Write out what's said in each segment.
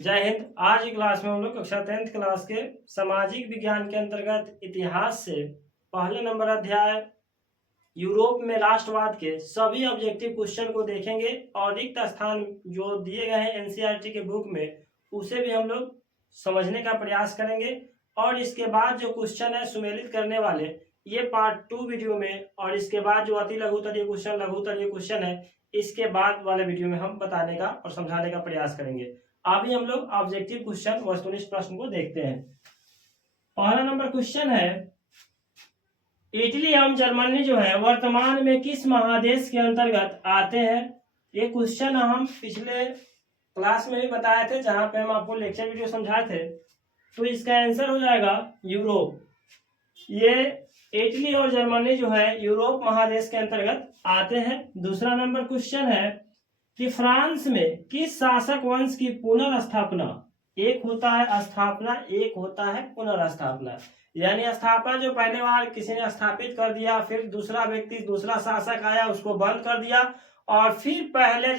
जय हिंद। आज की क्लास में हम लोग कक्षा 10th क्लास के सामाजिक विज्ञान के अंतर्गत इतिहास से पहले नंबर अध्याय यूरोप में राष्ट्रवाद के सभी ऑब्जेक्टिव क्वेश्चन को देखेंगे और रिक्त स्थान जो दिए गए हैं एनसीईआरटी के बुक में उसे भी हम लोग समझने का प्रयास करेंगे। और इसके बाद जो क्वेश्चन है सुमेलित करने वाले ये पार्ट 2 वीडियो में, और इसके बाद जो अति लघुत्तरीय क्वेश्चन लघुत्तरीय क्वेश्चन है इसके बाद वाले वीडियो में हम बताने का और समझाने का प्रयास करेंगे। अभी हम लोग ऑब्जेक्टिव क्वेश्चन वस्तुनिष्ठ प्रश्न को देखते हैं। पहला नंबर क्वेश्चन है, इटली एवं जर्मनी जो है वर्तमान में किस महादेश के अंतर्गत आते हैं। ये क्वेश्चन हम पिछले क्लास में भी बताए थे जहां पे हम आपको लेक्चर वीडियो समझाए थे। तो इसका आंसर हो जाएगा यूरोप। ये इटली और जर्मनी जो है यूरोप महादेश के अंतर्गत आते हैं। दूसरा नंबर क्वेश्चन है कि फ्रांस में किस शासक वंश की पुनर्स्थापना, एक होता है स्थापना एक होता है पुनर्स्थापना, यानी स्थापना जो पहले बार किसी ने स्थापित कर दिया फिर दूसरा व्यक्ति दूसरा शासक आया उसको बंद कर दिया और फिर पहले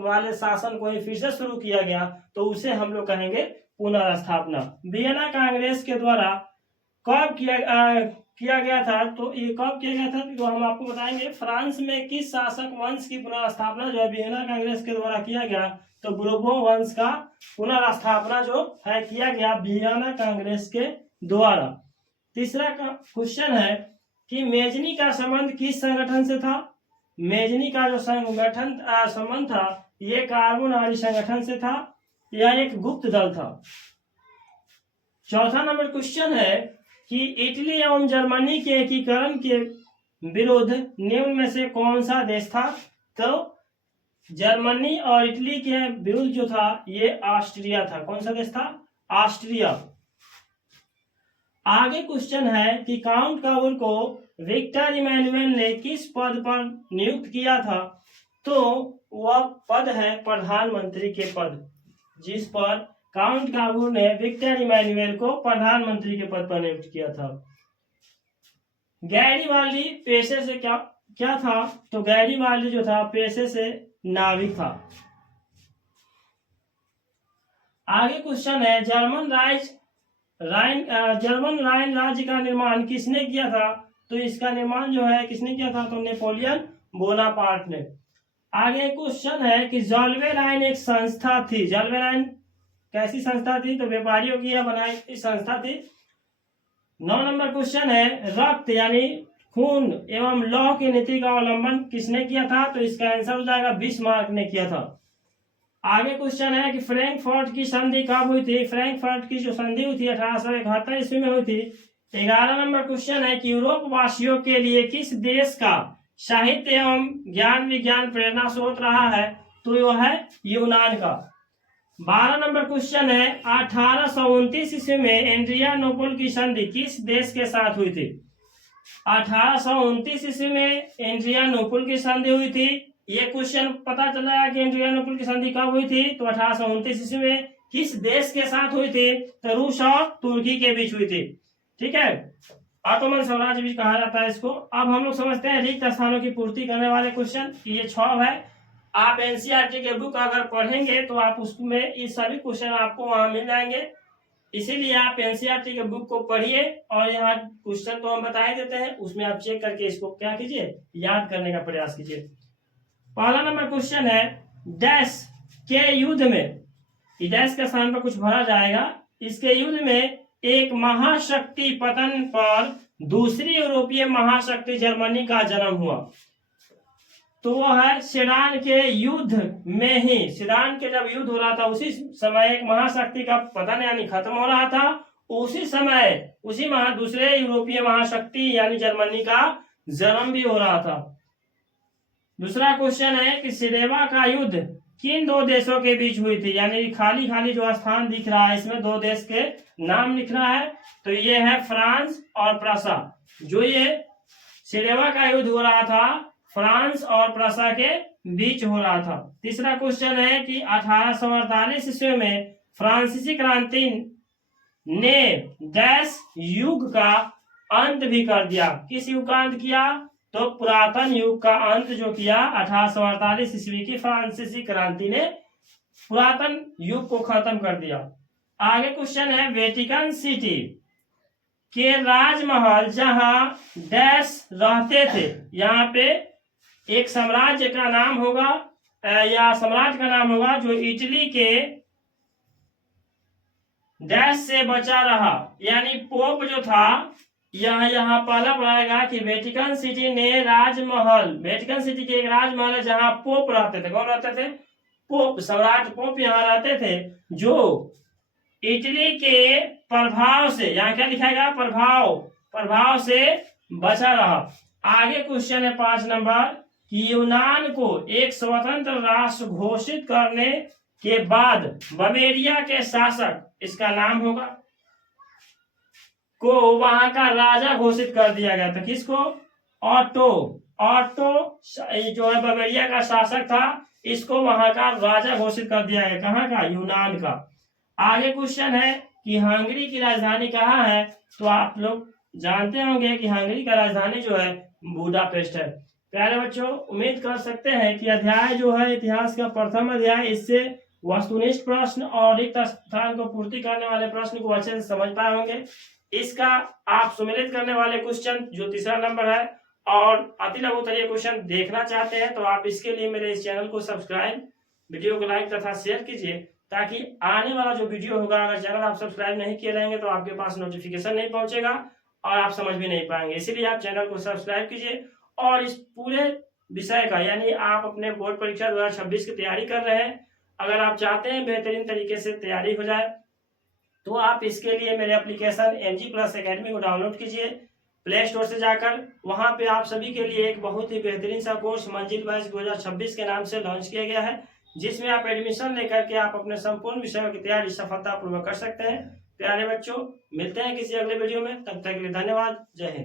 वाले शासन को ही फिर से शुरू किया गया तो उसे हम लोग कहेंगे पुनर्स्थापना। वियना कांग्रेस के द्वारा कब किया गया था, तो ये कब किया गया था तो हम आपको बताएंगे। फ्रांस में किस शासक वंश की पुनर्स्थापना जो है वियना कांग्रेस के द्वारा किया गया, तो बुर्बोन वंश का पुनर्स्थापना जो है किया गया वियना कांग्रेस के द्वारा। तीसरा क्वेश्चन है कि मेजनी का संबंध किस संगठन से था। मेजनी का जो संगठन संबंध था ये कार्बोनारी संगठन से था, यह एक गुप्त दल था। चौथा नंबर क्वेश्चन है कि इटली एवं जर्मनी के एकीकरण के विरुद्ध निम्न में से कौन सा देश था। तो जर्मनी और इटली के विरुद्ध जो था ये ऑस्ट्रिया था। कौन सा देश था? ऑस्ट्रिया। आगे क्वेश्चन है कि काउंट काबुल को विक्टर इमैनुअल ने किस पद पर नियुक्त किया था। तो वह पद है प्रधानमंत्री के पद, जिस पर काउंट काबुल ने विक्टर इमैनुअल को प्रधानमंत्री के पद पर नियुक्त किया था। गैरीबाल्डी पेशे से क्या था, तो गैरीबाल्डी जो था पेशे से नाविक था। आगे क्वेश्चन है जर्मन राइन राज्य का निर्माण किसने किया था। तो इसका निर्माण जो है किसने किया था, तो नेपोलियन बोनापार्ट ने। आगे क्वेश्चन है कि जॉल्वे राइन एक संस्था थी। जॉल्वे राइन कैसी संस्था थी, तो व्यापारियों की यह बनाई संस्था थी। 9 नंबर क्वेश्चन है रक्त यानी खून एवं लौह की नीति का अवलंबन किसने किया था। तो इसका आंसर हो जाएगा बिस्मार्क ने किया था। आगे क्वेश्चन है कि फ्रैंकफर्ट की संधि कब हुई थी। फ्रैंकफर्ट की जो संधि हुई थी 1871 ईस्वी में हुई थी। 11 नंबर क्वेश्चन है कि यूरोप वासियों के लिए किस देश का साहित्य एवं ज्ञान विज्ञान प्रेरणा स्रोत रहा है। तो यह है यूनान का। 12 नंबर क्वेश्चन है 1829 ईस्वी में एड्रियानोपल की संधि किस देश के साथ हुई थी। 1829 ईस्वी में एड्रियानोपल की संधि हुई थी। ये क्वेश्चन पता चला है कि एड्रियानोपल की संधि कब हुई थी, तो 1829 ईस्वी में किस देश के साथ हुई थी, तो रूस और तुर्की के बीच हुई थी। ठीक है, ऑटोमन साम्राज्य भी कहा जाता है इसको। अब हम लोग समझते हैं रिक्त स्थानों की पूर्ति करने वाले क्वेश्चन। ये 6 है। आप एनसीईआरटी के बुक अगर पढ़ेंगे तो आप उसमें ये सभी क्वेश्चन आपको वहां मिल जाएंगे, इसीलिए आप एनसीईआरटी के बुक को पढ़िए और यहाँ क्वेश्चन तो हम बता ही देते हैं, उसमें आप चेक करके इसको क्या कीजिए, याद करने का प्रयास कीजिए। पहला नंबर क्वेश्चन है डैश के युद्ध में, डैश के स्थान पर कुछ भरा जाएगा, इसके युद्ध में एक महाशक्ति पतन पर दूसरी यूरोपीय महाशक्ति जर्मनी का जन्म हुआ। तो वह है सेडान के युद्ध में ही, सेडान के जब युद्ध हो रहा था उसी समय एक महाशक्ति का पतन यानी खत्म हो रहा था। उसी समय दूसरे यूरोपीय महाशक्ति यानी जर्मनी का जन्म भी हो रहा था। दूसरा क्वेश्चन है कि सिलेवा का युद्ध किन 2 देशों के बीच हुई थी, यानी खाली खाली जो स्थान दिख रहा है इसमें 2 देश के नाम लिख रहा है, तो ये है फ्रांस और प्रसा। जो ये सिलेवा का युद्ध हो रहा था फ्रांस और प्रसा के बीच हो रहा था। तीसरा क्वेश्चन है कि 1848 ईस्वी में फ्रांसीसी क्रांति ने डैश युग का अंत भी कर दिया। किस युग का अंत किया, तो पुरातन युग का अंत जो किया 1848 ईस्वी की फ्रांसीसी क्रांति ने पुरातन युग को खत्म कर दिया। आगे क्वेश्चन है, वेटिकन सिटी के राजमहल जहां डैश रहते थे। यहाँ पे एक साम्राज्य का नाम होगा या सम्राट का नाम होगा जो इटली के डैश से बचा रहा, यानी पोप जो था। यहाँ पहला बनाएगा कि वेटिकन सिटी ने राजमहल, वेटिकन सिटी के एक राजमहल है जहां पोप रहते थे। कौन रहते थे? पोप, सम्राट पोप यहाँ रहते थे, जो इटली के प्रभाव से, यहाँ क्या लिखाएगा? प्रभाव से बचा रहा। आगे क्वेश्चन है 5 नंबर कि यूनान को एक स्वतंत्र राष्ट्र घोषित करने के बाद बवेरिया के शासक, इसका नाम होगा, को वहां का राजा घोषित कर दिया गया था। किसको? ऑटो जो है बवेरिया का शासक था, इसको वहां का राजा घोषित कर दिया गया। कहाँ का? यूनान का। आगे क्वेश्चन है कि हंगरी की राजधानी कहाँ है? तो आप लोग जानते होंगे कि हंगरी का राजधानी जो है बुडापेस्ट है। प्यारे बच्चों, उम्मीद कर सकते हैं कि अध्याय जो है इतिहास का प्रथम अध्याय, इससे वस्तुनिष्ठ प्रश्न और रिक्त स्थान को पूर्ति करने वाले प्रश्न को अच्छे से समझ पाए होंगे। इसका आप सम्मिलित करने वाले क्वेश्चन जो तीसरा नंबर है और अति लघु उत्तरीय क्वेश्चन देखना चाहते हैं तो आप इसके लिए मेरे इस चैनल को सब्सक्राइब, वीडियो को लाइक तथा शेयर कीजिए, ताकि आने वाला जो वीडियो होगा, अगर चैनल आप सब्सक्राइब नहीं किए रहेंगे तो आपके पास नोटिफिकेशन नहीं पहुंचेगा और आप समझ भी नहीं पाएंगे। इसीलिए आप चैनल को सब्सक्राइब कीजिए और इस पूरे विषय का, यानी आप अपने बोर्ड परीक्षा 2026 की तैयारी कर रहे हैं, अगर आप चाहते हैं बेहतरीन तरीके से तैयारी हो जाए तो आप इसके लिए मेरे एप्लीकेशन MG+ एकेडमी को डाउनलोड कीजिए प्ले स्टोर से जाकर। वहां पे आप सभी के लिए एक बहुत ही बेहतरीन सा कोर्स मंजिल बैच 2026 के नाम से लॉन्च किया गया है, जिसमें आप एडमिशन लेकर के आप अपने संपूर्ण विषयों की तैयारी सफलतापूर्वक कर सकते हैं। प्यारे बच्चों, मिलते हैं किसी अगले वीडियो में, तब तक के लिए धन्यवाद। जय हिंद।